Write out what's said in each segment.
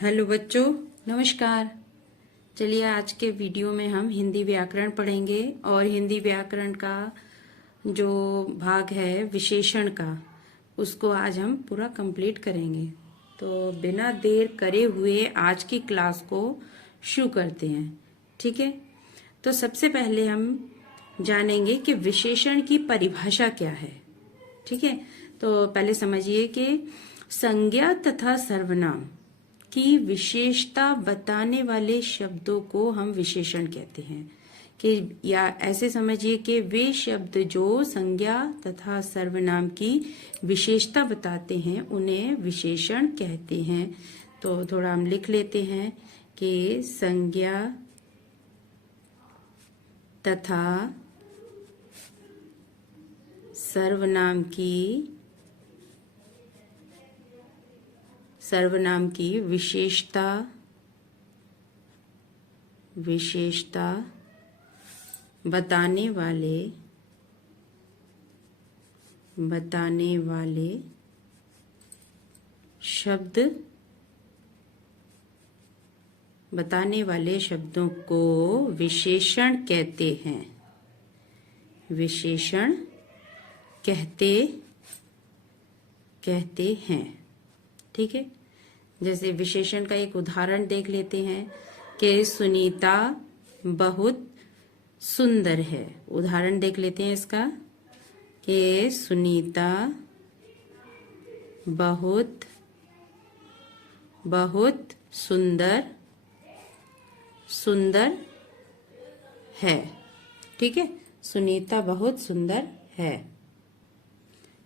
Hello बच्चों, नमस्कार। चलिए आज के वीडियो में हम हिंदी व्याकरण पढ़ेंगे और हिंदी व्याकरण का जो भाग है विशेषण का, उसको आज हम पूरा कंप्लीट करेंगे। तो बिना देर करे हुए आज की क्लास को शुरू करते हैं। ठीक है, तो सबसे पहले हम जानेंगे कि विशेषण की परिभाषा क्या है। ठीक है, तो पहले समझिए कि संज्ञा तथा सर्वनाम की विशेषता बताने वाले शब्दों को हम विशेषण कहते हैं। कि या ऐसे समझिए कि वे शब्द जो संज्ञा तथा सर्वनाम की विशेषता बताते हैं उन्हें विशेषण कहते हैं। तो थोड़ा हम लिख लेते हैं कि संज्ञा तथा सर्वनाम की विशेषता बताने वाले शब्दों को विशेषण कहते हैं। विशेषण कहते हैं। ठीक है, जैसे विशेषण का एक उदाहरण देख लेते हैं कि सुनीता बहुत सुंदर है। उदाहरण देख लेते हैं इसका कि सुनीता बहुत सुंदर है। ठीक है, सुनीता बहुत सुंदर है।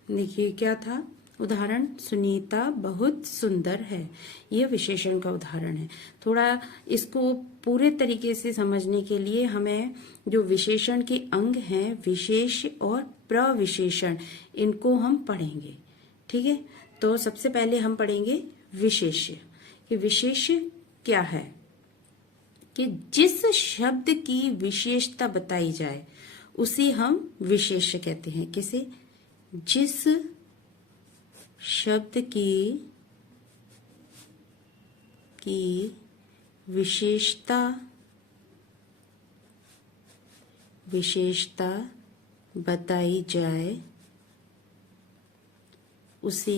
देखिए क्या था उदाहरण, सुनीता बहुत सुंदर है। यह विशेषण का उदाहरण है। थोड़ा इसको पूरे तरीके से समझने के लिए हमें जो विशेषण के अंग हैं, विशेष और प्रविशेषण, इनको हम पढ़ेंगे। ठीक है, तो सबसे पहले हम पढ़ेंगे विशेष्य। कि विशेष्य क्या है? कि जिस शब्द की विशेषता बताई जाए उसे हम विशेष्य कहते हैं। किसे? जिस शब्द की विशेषता बताई जाए उसे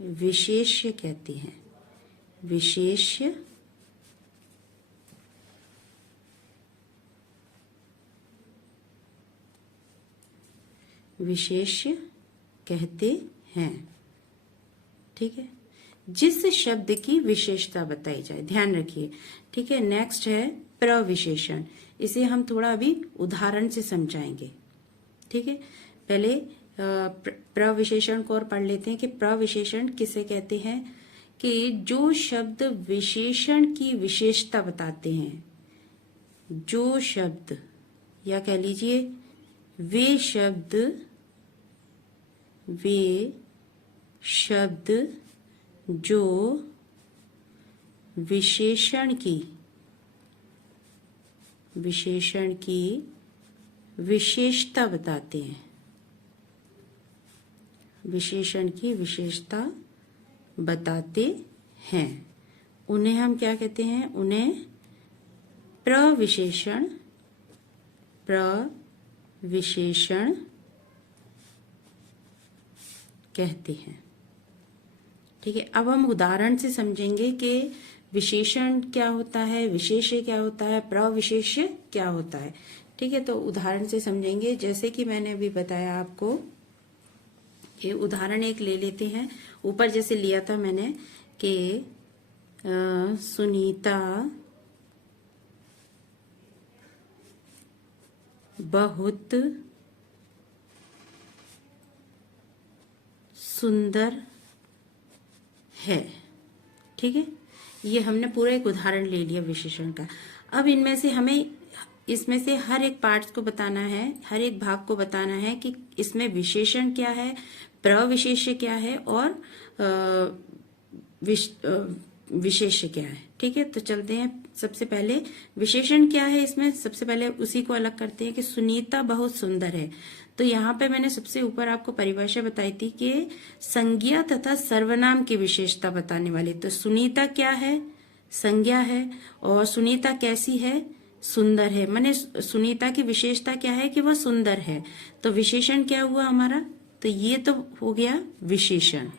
विशेष्य कहते हैं। विशेष्य कहते हैं। ठीक है, जिस शब्द की विशेषता बताई जाए, ध्यान रखिए। ठीक है, नेक्स्ट है प्रविशेषण। इसे हम थोड़ा अभी उदाहरण से समझाएंगे। ठीक है, पहले प्रविशेषण को और पढ़ लेते हैं कि प्रविशेषण किसे कहते हैं। कि जो शब्द विशेषण की विशेषता बताते हैं, जो शब्द, या कह लीजिए वे शब्द जो विशेषण की विशेषता बताते हैं, विशेषण की विशेषता बताते हैं, उन्हें हम क्या कहते हैं? उन्हें प्रविशेषण कहते हैं। ठीक है, अब हम उदाहरण से समझेंगे कि विशेषण क्या होता है, विशेष्य क्या होता है, प्रविशेष्य क्या होता है। ठीक है, तो उदाहरण से समझेंगे। जैसे कि मैंने अभी बताया आपको कि उदाहरण एक ले लेते हैं। ऊपर जैसे लिया था मैंने कि सुनीता बहुत सुंदर है। ठीक है, ये हमने पूरा एक उदाहरण ले लिया विशेषण का। अब इसमें से हर एक पार्ट्स को बताना है, हर एक भाग को बताना है कि इसमें विशेषण क्या है, प्रविशेष्य क्या है और विशेष्य क्या है। ठीक है, तो चलते हैं। सबसे पहले विशेषण क्या है इसमें, सबसे पहले उसी को अलग करते हैं कि सुनीता बहुत सुंदर है। तो यहाँ पे मैंने सबसे ऊपर आपको परिभाषा बताई थी कि संज्ञा तथा सर्वनाम की विशेषता बताने वाली। तो सुनीता क्या है? संज्ञा है। और सुनीता कैसी है? सुंदर है। माने सुनीता की विशेषता क्या है कि वह सुंदर है। तो विशेषण क्या हुआ हमारा? तो ये तो हो गया विशेषण।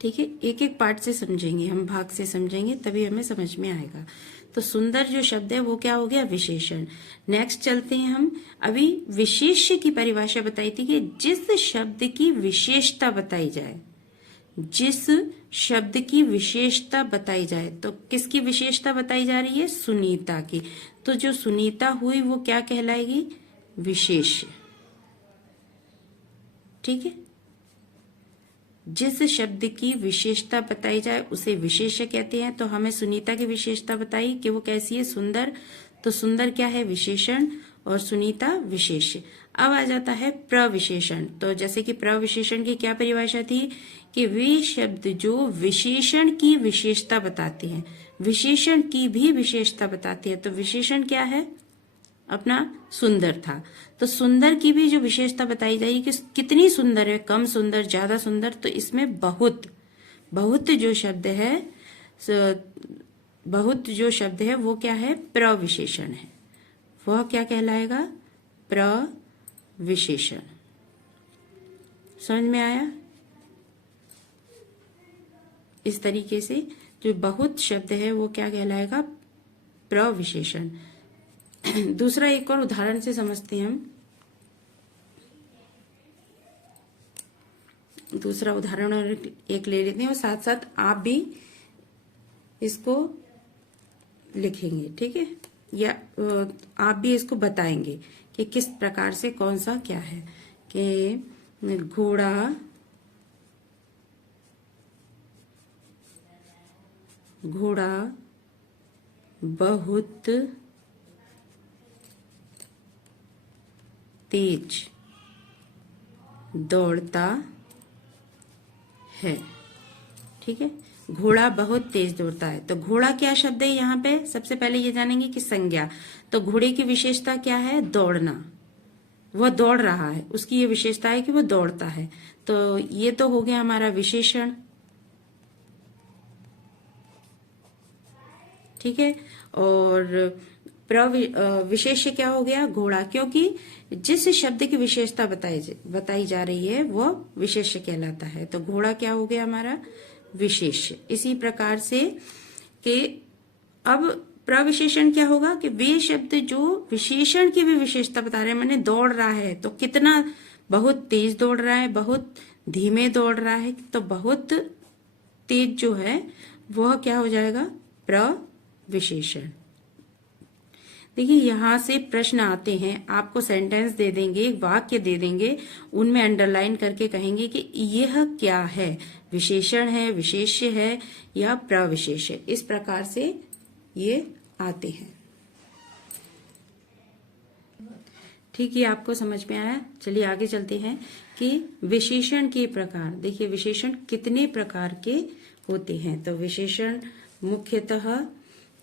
ठीक है, एक एक पार्ट से समझेंगे हम, भाग से समझेंगे तभी हमें समझ में आएगा। तो सुंदर जो शब्द है वो क्या हो गया? विशेषण। नेक्स्ट चलते हैं हम। अभी विशेष्य की परिभाषा बताई थी कि जिस शब्द की विशेषता बताई जाए, जिस शब्द की विशेषता बताई जाए। तो किसकी विशेषता बताई जा रही है? सुनीता की। तो जो सुनीता हुई वो क्या कहलाएगी? विशेष्य। ठीक है, जिस शब्द की विशेषता बताई जाए उसे विशेष्य कहते हैं। तो हमें सुनीता की विशेषता बताई कि वो कैसी है? सुंदर। तो सुंदर क्या है? विशेषण। और सुनीता विशेष्य। अब आ जाता है प्रविशेषण। तो जैसे कि प्रविशेषण की क्या परिभाषा थी कि वे शब्द जो विशेषण की विशेषता बताते हैं, विशेषण की भी विशेषता बताते हैं। तो विशेषण क्या है? अपना सुंदर था। तो सुंदर की भी जो विशेषता बताई जाएगी कि कितनी सुंदर है, कम सुंदर, ज्यादा सुंदर। तो इसमें बहुत, बहुत जो शब्द है, बहुत जो शब्द है वो क्या है? प्रविशेषण है। वह क्या कहलाएगा? प्रविशेषण। समझ में आया? इस तरीके से जो बहुत शब्द है वो क्या कहलाएगा? प्रविशेषण। दूसरा एक और उदाहरण से समझते हैं हम। दूसरा उदाहरण और एक ले लेते हैं और साथ साथ आप भी इसको लिखेंगे। ठीक है, या आप भी इसको बताएंगे कि किस प्रकार से कौन सा क्या है। कि घोड़ा बहुत तेज दौड़ता है। ठीक है, घोड़ा बहुत तेज दौड़ता है। तो घोड़ा क्या शब्द है यहाँ पे? सबसे पहले ये जानेंगे कि संज्ञा। तो घोड़े की विशेषता क्या है? दौड़ना। वह दौड़ रहा है, उसकी ये विशेषता है कि वह दौड़ता है। तो ये तो हो गया हमारा विशेषण। ठीक है, और विशेष्य क्या हो गया? घोड़ा। क्योंकि जिस शब्द की विशेषता बताई जा रही है वह विशेष्य कहलाता है। तो घोड़ा क्या हो गया हमारा? विशेष्य। इसी प्रकार से कि अब प्रविशेषण क्या होगा कि वे शब्द जो विशेषण की भी विशेषता बता रहे हैं, मैंने दौड़ रहा है तो कितना, बहुत तेज दौड़ रहा है, बहुत धीमे दौड़ रहा है। तो बहुत तेज जो है वह क्या हो जाएगा? प्रविशेषण। देखिए यहां से प्रश्न आते हैं, आपको सेंटेंस दे देंगे, वाक्य दे देंगे, उनमें अंडरलाइन करके कहेंगे कि यह क्या है? विशेषण है, विशेष्य है या प्रविशेष्य। इस प्रकार से ये आते हैं। ठीक है, आपको समझ में आया? चलिए आगे चलते हैं कि विशेषण के प्रकार। देखिए विशेषण कितने प्रकार के होते हैं। तो विशेषण मुख्यतः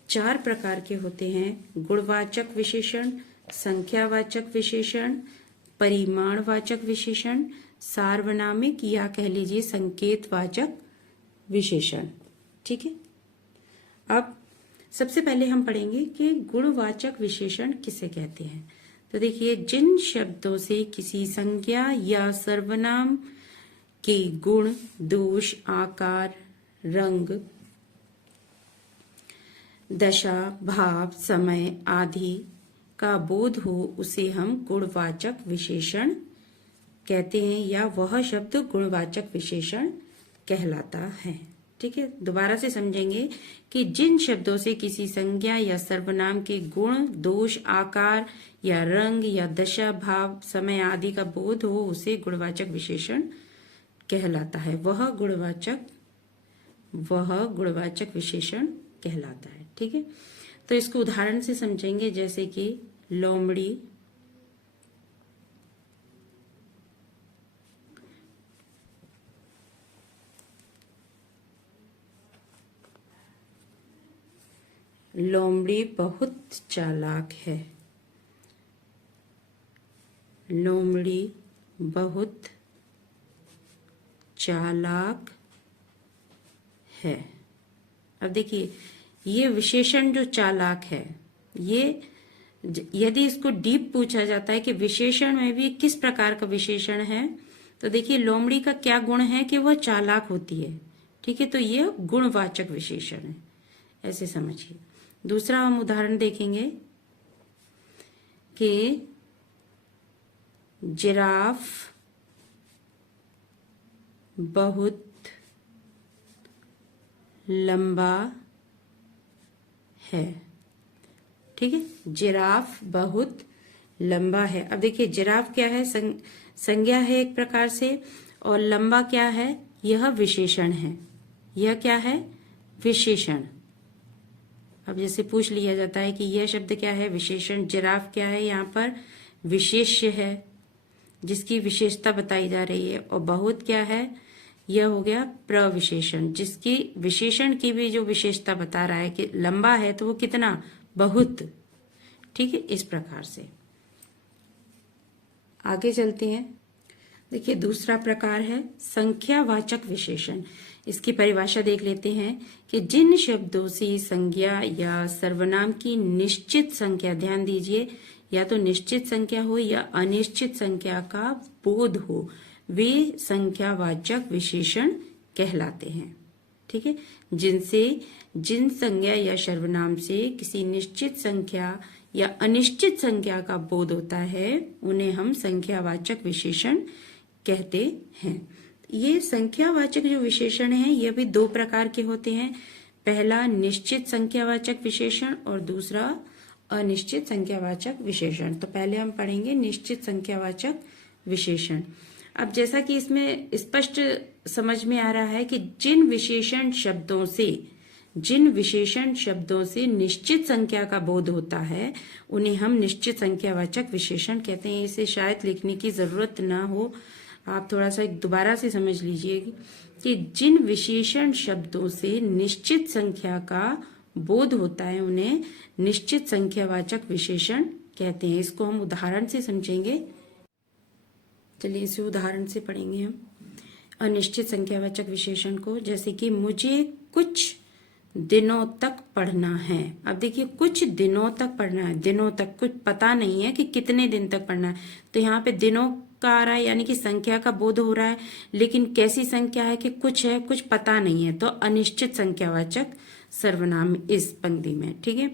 4 प्रकार के होते हैं। गुणवाचक विशेषण, संख्यावाचक विशेषण, परिमाणवाचक विशेषण, सार्वनामिक या कह लीजिए संकेतवाचक विशेषण। ठीक है, अब सबसे पहले हम पढ़ेंगे कि गुणवाचक विशेषण किसे कहते हैं। तो देखिए जिन शब्दों से किसी संज्ञा या सर्वनाम के गुण, दोष, आकार, रंग, दशा, भाव, समय आदि का बोध हो उसे हम गुणवाचक विशेषण कहते हैं, या वह शब्द गुणवाचक विशेषण कहलाता है। ठीक है, दोबारा से समझेंगे कि जिन शब्दों से किसी संज्ञा या सर्वनाम के गुण, दोष, आकार या रंग या दशा, भाव, समय आदि का बोध हो उसे गुणवाचक विशेषण कहलाता है। वह गुणवाचक विशेषण कहलाता है। ठीक है, तो इसको उदाहरण से समझेंगे, जैसे कि लोमड़ी, लोमड़ी बहुत चालाक है। लोमड़ी बहुत चालाक है। अब देखिए, ये विशेषण जो चालाक है, ये यदि इसको डीप पूछा जाता है कि विशेषण में भी किस प्रकार का विशेषण है, तो देखिए लोमड़ी का क्या गुण है कि वह चालाक होती है। ठीक है, तो ये गुणवाचक विशेषण है, ऐसे समझिए। दूसरा हम उदाहरण देखेंगे कि जिराफ बहुत लंबा है। ठीक है, जिराफ बहुत लंबा है। अब देखिए, जिराफ क्या है, संज्ञा है एक प्रकार से, और लंबा क्या है, यह विशेषण है। यह क्या है, विशेषण। अब जैसे पूछ लिया जाता है कि यह शब्द क्या है, विशेषण। जिराफ क्या है, यहाँ पर विशेष्य है जिसकी विशेषता बताई जा रही है। और बहुत क्या है, यह हो गया प्रविशेषण, जिसकी विशेषण की भी जो विशेषता बता रहा है कि लंबा है तो वो कितना, बहुत। ठीक है, इस प्रकार से आगे चलते हैं। देखिए, दूसरा प्रकार है संख्यावाचक विशेषण। इसकी परिभाषा देख लेते हैं कि जिन शब्दों से संज्ञा या सर्वनाम की निश्चित संख्या, ध्यान दीजिए, या तो निश्चित संख्या हो या अनिश्चित संख्या का बोध हो, वे संख्यावाचक विशेषण कहलाते हैं। ठीक है, जिन संज्ञा या सर्वनाम से किसी निश्चित संख्या या अनिश्चित संख्या का बोध होता है, उन्हें हम संख्यावाचक विशेषण कहते हैं। ये संख्यावाचक जो विशेषण है, ये भी दो प्रकार के होते हैं। पहला निश्चित संख्यावाचक विशेषण और दूसरा अनिश्चित संख्यावाचक विशेषण। तो पहले हम पढ़ेंगे निश्चित संख्यावाचक विशेषण। अब जैसा कि इसमें स्पष्ट समझ में आ रहा है कि जिन विशेषण शब्दों से निश्चित संख्या का बोध होता है, उन्हें हम निश्चित संख्यावाचक विशेषण कहते हैं। इसे शायद लिखने की जरूरत ना हो, आप थोड़ा सा दोबारा से समझ लीजिए कि जिन विशेषण शब्दों से निश्चित संख्या का बोध होता है, उन्हें निश्चित संख्यावाचक विशेषण कहते हैं। इसको हम उदाहरण से समझेंगे। चलिए, इसे उदाहरण से पढ़ेंगे हम अनिश्चित संख्यावाचक विशेषण को। जैसे कि मुझे कुछ दिनों तक पढ़ना है। अब देखिए, कुछ दिनों तक पढ़ना है, दिनों तक, कुछ पता नहीं है कि कितने दिन तक पढ़ना है। तो यहाँ पे दिनों का आ रहा है, यानी कि संख्या का बोध हो रहा है, लेकिन कैसी संख्या है कि कुछ है, कुछ पता नहीं है, तो अनिश्चित संख्यावाचक सर्वनाम इस पंक्ति में। ठीक है,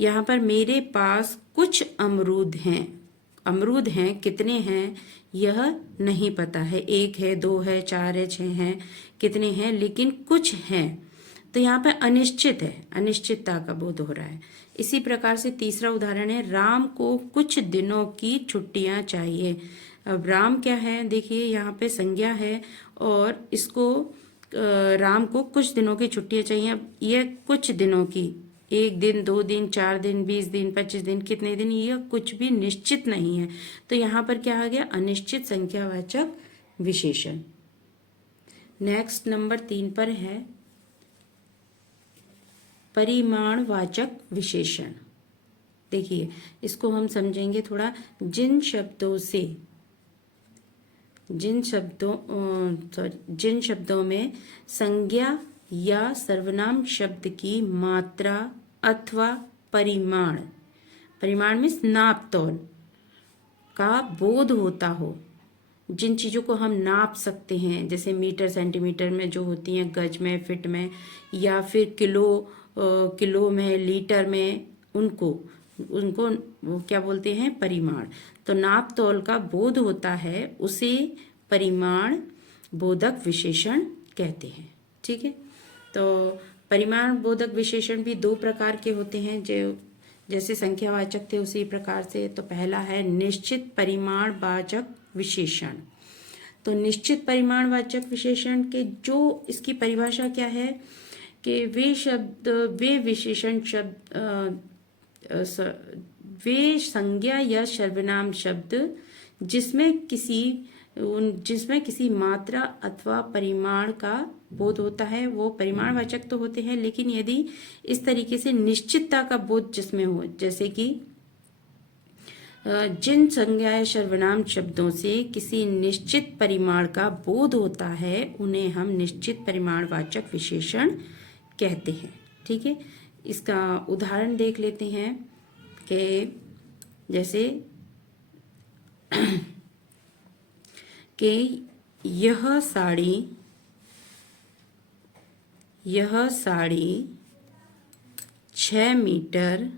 यहाँ पर मेरे पास कुछ अमरूद हैं। अमरूद हैं, कितने हैं यह नहीं पता है, 1 है, 2 है, 4 है, 6 है, कितने हैं, लेकिन कुछ हैं। तो यहाँ पे अनिश्चित है, अनिश्चितता का बोध हो रहा है। इसी प्रकार से तीसरा उदाहरण है, राम को कुछ दिनों की छुट्टियां चाहिए। अब राम क्या है, देखिए यहाँ पे संज्ञा है और इसको राम को कुछ दिनों की छुट्टियां चाहिए। अब ये कुछ दिनों की, 1 दिन, 2 दिन, 4 दिन, 20 दिन, 25 दिन, कितने दिन, ये कुछ भी निश्चित नहीं है। तो यहाँ पर क्या आ गया, अनिश्चित संख्यावाचक विशेषण। नेक्स्ट नंबर 3 पर है परिमाणवाचक विशेषण। देखिए, इसको हम समझेंगे थोड़ा। जिन शब्दों में संज्ञा या सर्वनाम शब्द की मात्रा अथवा परिमाण में नाप तौल का बोध होता हो, जिन चीजों को हम नाप सकते हैं, जैसे मीटर सेंटीमीटर में जो होती हैं, गज में, फिट में, या फिर किलो में, लीटर में, उनको वो क्या बोलते हैं, परिमाण। तो नाप तौल का बोध होता है, उसे परिमाण बोधक विशेषण कहते हैं। ठीक है, तो परिमाण बोधक विशेषण भी 2 प्रकार के होते हैं, जो जैसे संख्यावाचक थे उसी प्रकार से। तो पहला है निश्चित परिमाणवाचक विशेषण। तो निश्चित परिमाणवाचक विशेषण के जो इसकी परिभाषा क्या है कि वे संज्ञा या सर्वनाम शब्द जिसमें किसी मात्रा अथवा परिमाण का बोध होता है, वो परिमाणवाचक तो होते हैं, लेकिन यदि इस तरीके से निश्चितता का बोध जिसमें हो, जैसे कि जिन संज्ञा या सर्वनाम शब्दों से किसी निश्चित परिमाण का बोध होता है उन्हें हम निश्चित परिमाणवाचक विशेषण कहते हैं। ठीक है, इसका उदाहरण देख लेते हैं कि जैसे कि यह साड़ी 6 मीटर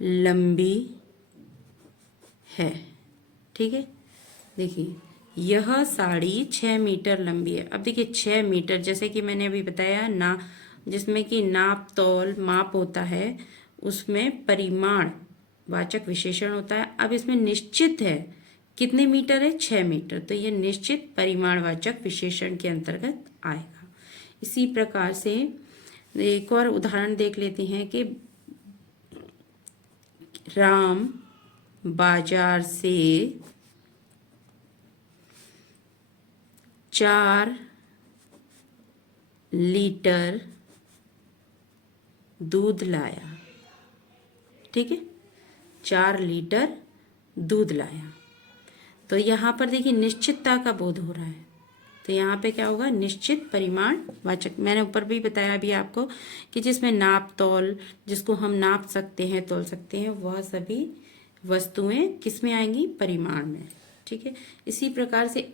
लंबी है। ठीक है, देखिए यह साड़ी 6 मीटर लंबी है। अब देखिए 6 मीटर, जैसे कि मैंने अभी बताया ना, जिसमें कि नाप तौल माप होता है, उसमें परिमाण वाचक विशेषण होता है। अब इसमें निश्चित है, कितने मीटर है? 6 मीटर, तो ये निश्चित परिमाणवाचक विशेषण के अंतर्गत आएगा। इसी प्रकार से एक और उदाहरण देख लेते हैं कि राम बाजार से 4 लीटर दूध लाया। ठीक है, 4 लीटर दूध लाया। तो यहाँ पर देखिए निश्चितता का बोध हो रहा है, तो यहाँ पे क्या होगा? निश्चित परिमाण वाचक। मैंने ऊपर भी बताया अभी आपको कि जिसमें नाप तौल, जिसको हम नाप सकते हैं, तौल सकते हैं, वह सभी वस्तुएं किस में आएंगी? परिमाण में। ठीक है, इसी प्रकार से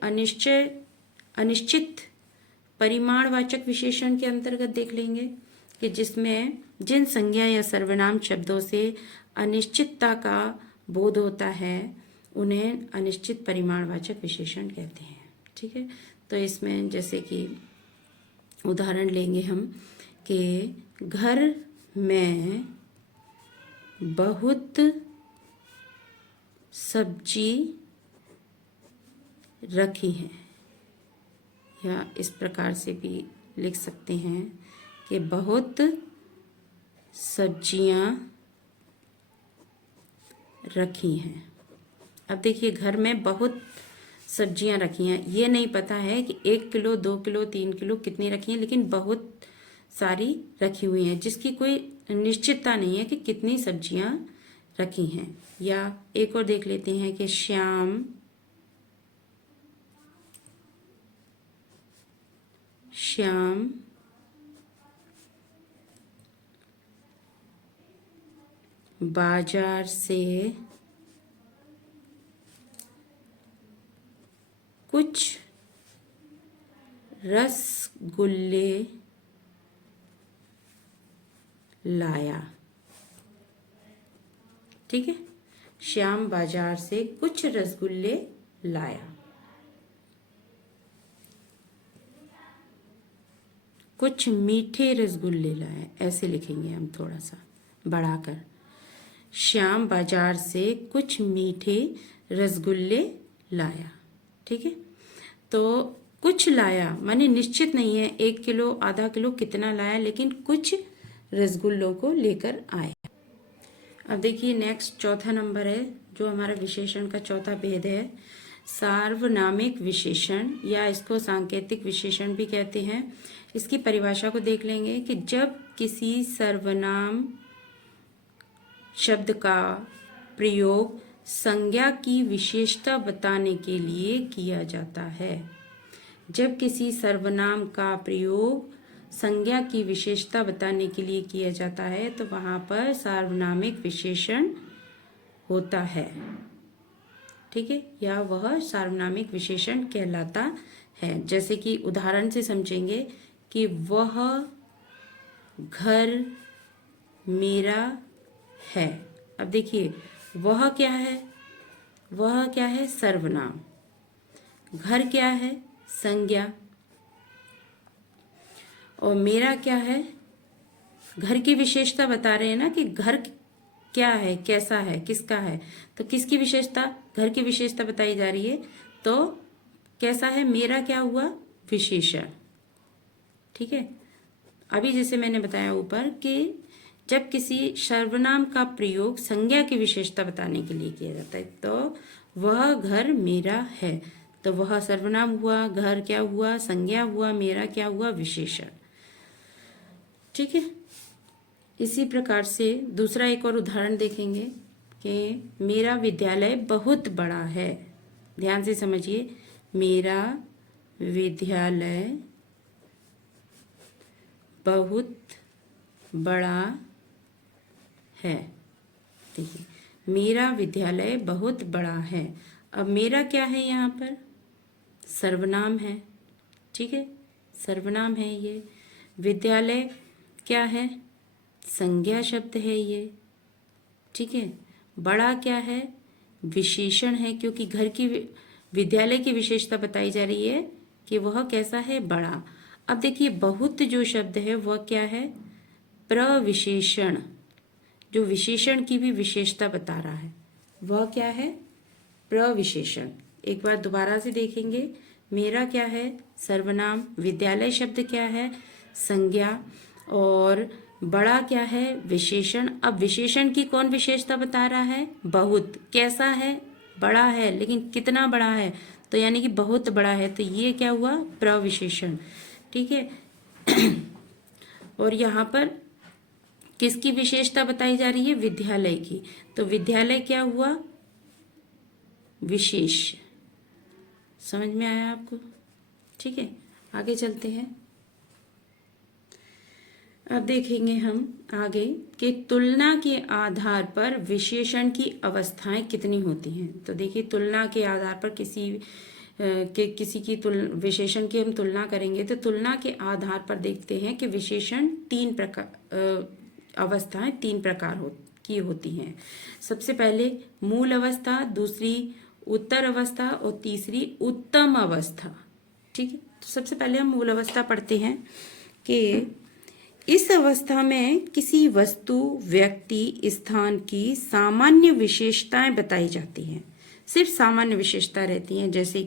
अनिश्चित परिमाणवाचक विशेषण के अंतर्गत देख लेंगे कि जिसमें जिन संज्ञा या सर्वनाम शब्दों से अनिश्चितता का बोध होता है उन्हें अनिश्चित परिमाणवाचक विशेषण कहते हैं। ठीक है, तो इसमें जैसे कि उदाहरण लेंगे हम कि घर में बहुत सब्जी रखी है, या इस प्रकार से भी लिख सकते हैं कि बहुत सब्जियां रखी हैं। अब देखिए घर में बहुत सब्जियां रखी हैं, ये नहीं पता है कि 1 किलो 2 किलो 3 किलो कितनी रखी हैं, लेकिन बहुत सारी रखी हुई हैं जिसकी कोई निश्चितता नहीं है कि कितनी सब्जियां रखी हैं। या एक और देख लेते हैं कि श्याम बाजार से कुछ रसगुल्ले लाया। ठीक है, श्याम बाजार से कुछ रसगुल्ले लाया। कुछ मीठे रसगुल्ले लाए, ऐसे लिखेंगे हम थोड़ा सा बढ़ाकर। श्याम बाजार से कुछ मीठे रसगुल्ले लाया। ठीक है, तो कुछ लाया माने निश्चित नहीं है 1 किलो आधा किलो कितना लाया, लेकिन कुछ रसगुल्लों को लेकर आया। अब देखिए नेक्स्ट चौथा नंबर है जो हमारा विशेषण का चौथा भेद है, सार्वनामिक विशेषण, या इसको सांकेतिक विशेषण भी कहते हैं। इसकी परिभाषा को देख लेंगे कि जब किसी सर्वनाम शब्द का प्रयोग संज्ञा की विशेषता बताने के लिए किया जाता है। जब किसी सर्वनाम का प्रयोग संज्ञा की विशेषता बताने के लिए किया जाता है तो वहां पर सार्वनामिक विशेषण होता है। ठीक है, या वह सार्वनामिक विशेषण कहलाता है। जैसे कि उदाहरण से समझेंगे कि वह घर मेरा है। अब देखिए वह क्या है? वह क्या है? सर्वनाम। घर क्या है? संज्ञा। और मेरा क्या है? घर की विशेषता बता रहे हैं ना कि घर क्या है, कैसा है, किसका है। तो किसकी विशेषता? घर की विशेषता बताई जा रही है। तो कैसा है? मेरा क्या हुआ? विशेषण। ठीक है, अभी जैसे मैंने बताया ऊपर कि जब किसी सर्वनाम का प्रयोग संज्ञा की विशेषता बताने के लिए किया जाता है तो वह घर मेरा है, तो वह सर्वनाम हुआ, घर क्या हुआ? संज्ञा हुआ, मेरा क्या हुआ? विशेषण। ठीक है, इसी प्रकार से दूसरा एक और उदाहरण देखेंगे कि मेरा विद्यालय बहुत बड़ा है। ध्यान से समझिए, मेरा विद्यालय बहुत बड़ा है। देखिए, मेरा विद्यालय बहुत बड़ा है। अब मेरा क्या है यहाँ पर? सर्वनाम है। ठीक है, सर्वनाम है ये। विद्यालय क्या है? संज्ञा शब्द है ये। ठीक है, बड़ा क्या है? विशेषण है, क्योंकि घर की विद्यालय की विशेषता बताई जा रही है कि वह कैसा है? बड़ा। अब देखिए, बहुत जो शब्द है वह क्या है? प्रविशेषण, जो विशेषण की भी विशेषता बता रहा है वह क्या है? प्रविशेषण। एक बार दोबारा से देखेंगे, मेरा क्या है? सर्वनाम। विद्यालय शब्द क्या है? संज्ञा। और बड़ा क्या है? विशेषण। अब विशेषण की कौन विशेषता बता रहा है? बहुत। कैसा है? बड़ा है, लेकिन कितना बड़ा है? तो यानी कि बहुत बड़ा है, तो ये क्या हुआ? प्रविशेषण। ठीक है। और यहाँ पर किसकी विशेषता बताई जा रही है? विद्यालय की। तो विद्यालय क्या हुआ? विशेष। समझ में आया आपको? ठीक है, आगे चलते हैं। अब देखेंगे हम आगे कि तुलना के आधार पर विशेषण की अवस्थाएं कितनी होती हैं। तो देखिए, तुलना के आधार पर किसी की विशेषण की हम तुलना करेंगे, तो तुलना के आधार पर देखते हैं कि विशेषण तीन प्रकार अवस्थाएं तीन प्रकार की होती हैं। सबसे पहले मूल अवस्था, दूसरी उत्तर अवस्था और तीसरी उत्तम अवस्था। ठीक है, तो सबसे पहले हम मूल अवस्था पढ़ते हैं कि इस अवस्था में किसी वस्तु, व्यक्ति, स्थान की सामान्य विशेषताएं बताई जाती हैं। सिर्फ सामान्य विशेषता रहती हैं, जैसे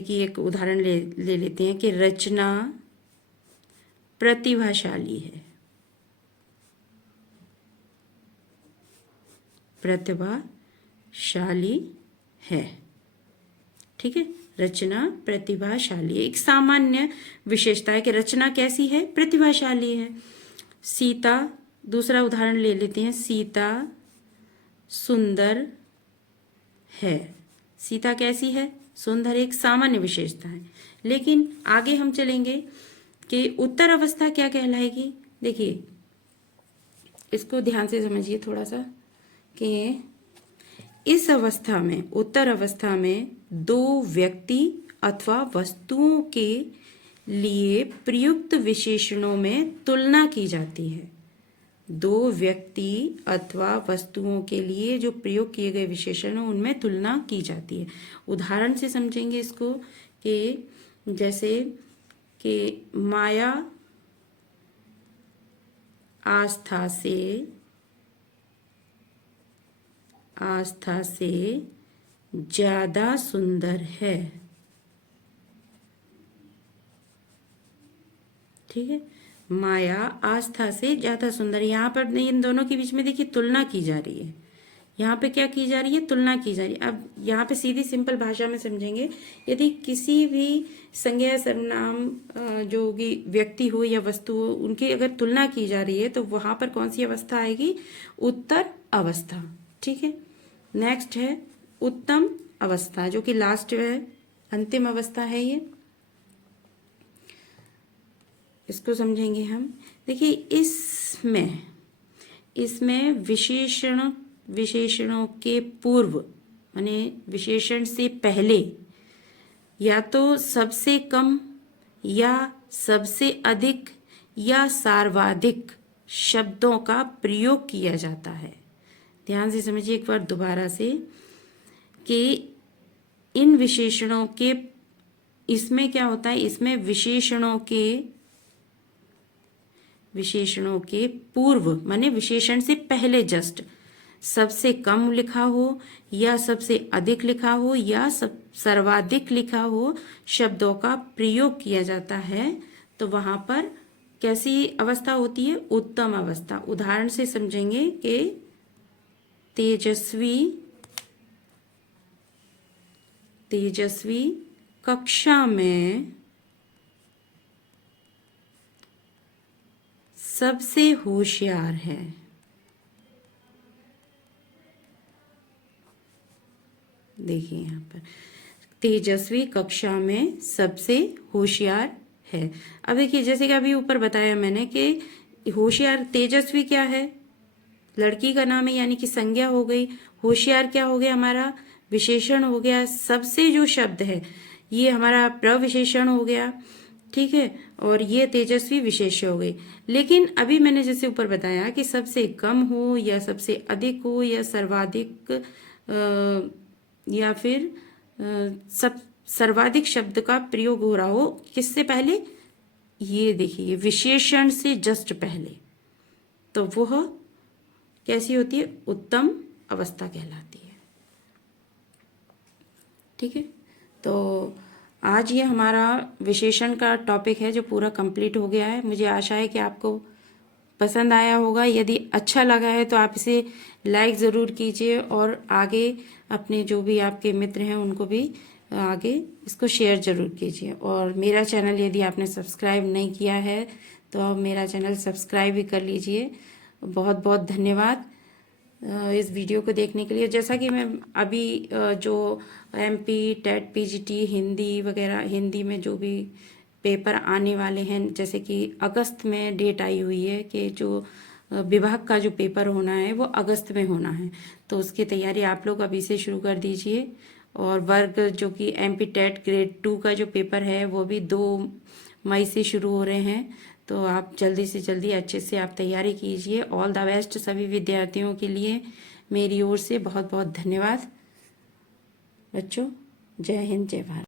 कि एक उदाहरण ले लेते हैं कि रचना प्रतिभाशाली है। प्रतिभाशाली है। ठीक है, रचना प्रतिभाशाली है। एक सामान्य विशेषता है कि रचना कैसी है? प्रतिभाशाली है। सीता, दूसरा उदाहरण ले लेते हैं, सीता सुंदर है। सीता कैसी है? सुंदर। एक सामान्य विशेषता है। लेकिन आगे हम चलेंगे कि उत्तर अवस्था क्या कहलाएगी। देखिए, इसको ध्यान से समझिए थोड़ा सा कि इस अवस्था में, उत्तर अवस्था में, दो व्यक्ति अथवा वस्तुओं के लिए प्रयुक्त विशेषणों में तुलना की जाती है। दो व्यक्ति अथवा वस्तुओं के लिए जो प्रयोग किए गए विशेषण हैं उनमें तुलना की जाती है। उदाहरण से समझेंगे इसको कि जैसे कि माया आस्था से ज्यादा सुंदर है। ठीक है, माया आस्था से ज्यादा सुंदर। यहाँ पर इन दोनों के बीच में देखिए तुलना की जा रही है। यहाँ पे क्या की जा रही है? तुलना की जा रही है। अब यहाँ पे सीधी सिंपल भाषा में समझेंगे, यदि किसी भी संज्ञा सर्वनाम जो कि व्यक्ति हो या वस्तु हो, उनकी अगर तुलना की जा रही है तो वहां पर कौन सी अवस्था आएगी? उत्तर अवस्था। ठीक है, नेक्स्ट है उत्तम अवस्था, जो कि लास्ट है, अंतिम अवस्था है ये। इसको समझेंगे हम। देखिए, इसमें विशेषणों के पूर्व माने विशेषण से पहले या तो सबसे कम या सबसे अधिक या सर्वाधिक शब्दों का प्रयोग किया जाता है। ध्यान से समझिए एक बार दोबारा से कि इन विशेषणों के, इसमें क्या होता है? इसमें विशेषणों के पूर्व माने विशेषण से पहले जस्ट सबसे कम लिखा हो या सबसे अधिक लिखा हो या सर्वाधिक लिखा हो शब्दों का प्रयोग किया जाता है। तो वहां पर कैसी अवस्था होती है? उत्तम अवस्था। उदाहरण से समझेंगे कि तेजस्वी कक्षा में सबसे होशियार है। देखिए यहाँ पर तेजस्वी कक्षा में सबसे होशियार है। अब देखिए जैसे कि अभी ऊपर बताया मैंने कि होशियार तेजस्वी क्या है, लड़की का नाम है यानी कि संज्ञा हो गई। होशियार क्या हो गया, हमारा विशेषण हो गया। सबसे जो शब्द है ये हमारा प्रविशेषण हो गया, ठीक है, और ये तेजस्वी विशेष्य हो गई। लेकिन अभी मैंने जैसे ऊपर बताया कि सबसे कम हो या सबसे अधिक हो या सर्वाधिक या फिर सब सर्वाधिक शब्द का प्रयोग हो रहा हो, किससे पहले, ये देखिए विशेषण से जस्ट पहले, तो वह कैसी होती है, उत्तम अवस्था कहलाती है। ठीक है, तो आज ये हमारा विशेषण का टॉपिक है जो पूरा कंप्लीट हो गया है। मुझे आशा है कि आपको पसंद आया होगा। यदि अच्छा लगा है तो आप इसे लाइक ज़रूर कीजिए और आगे अपने जो भी आपके मित्र हैं उनको भी आगे इसको शेयर ज़रूर कीजिए। और मेरा चैनल यदि आपने सब्सक्राइब नहीं किया है तो आप मेरा चैनल सब्सक्राइब भी कर लीजिए। बहुत बहुत धन्यवाद इस वीडियो को देखने के लिए। जैसा कि मैं अभी जो MP टेट PGT हिंदी वगैरह, हिंदी में जो भी पेपर आने वाले हैं, जैसे कि अगस्त में डेट आई हुई है कि जो विभाग का जो पेपर होना है वो अगस्त में होना है, तो उसकी तैयारी आप लोग अभी से शुरू कर दीजिए। और वर्ग जो कि MP टेट ग्रेड 2 का जो पेपर है वो भी 2 मई से शुरू हो रहे हैं, तो आप जल्दी से जल्दी अच्छे से आप तैयारी कीजिए। ऑल द बेस्ट सभी विद्यार्थियों के लिए मेरी ओर से बहुत बहुत धन्यवाद बच्चों। जय हिंद, जय भारत।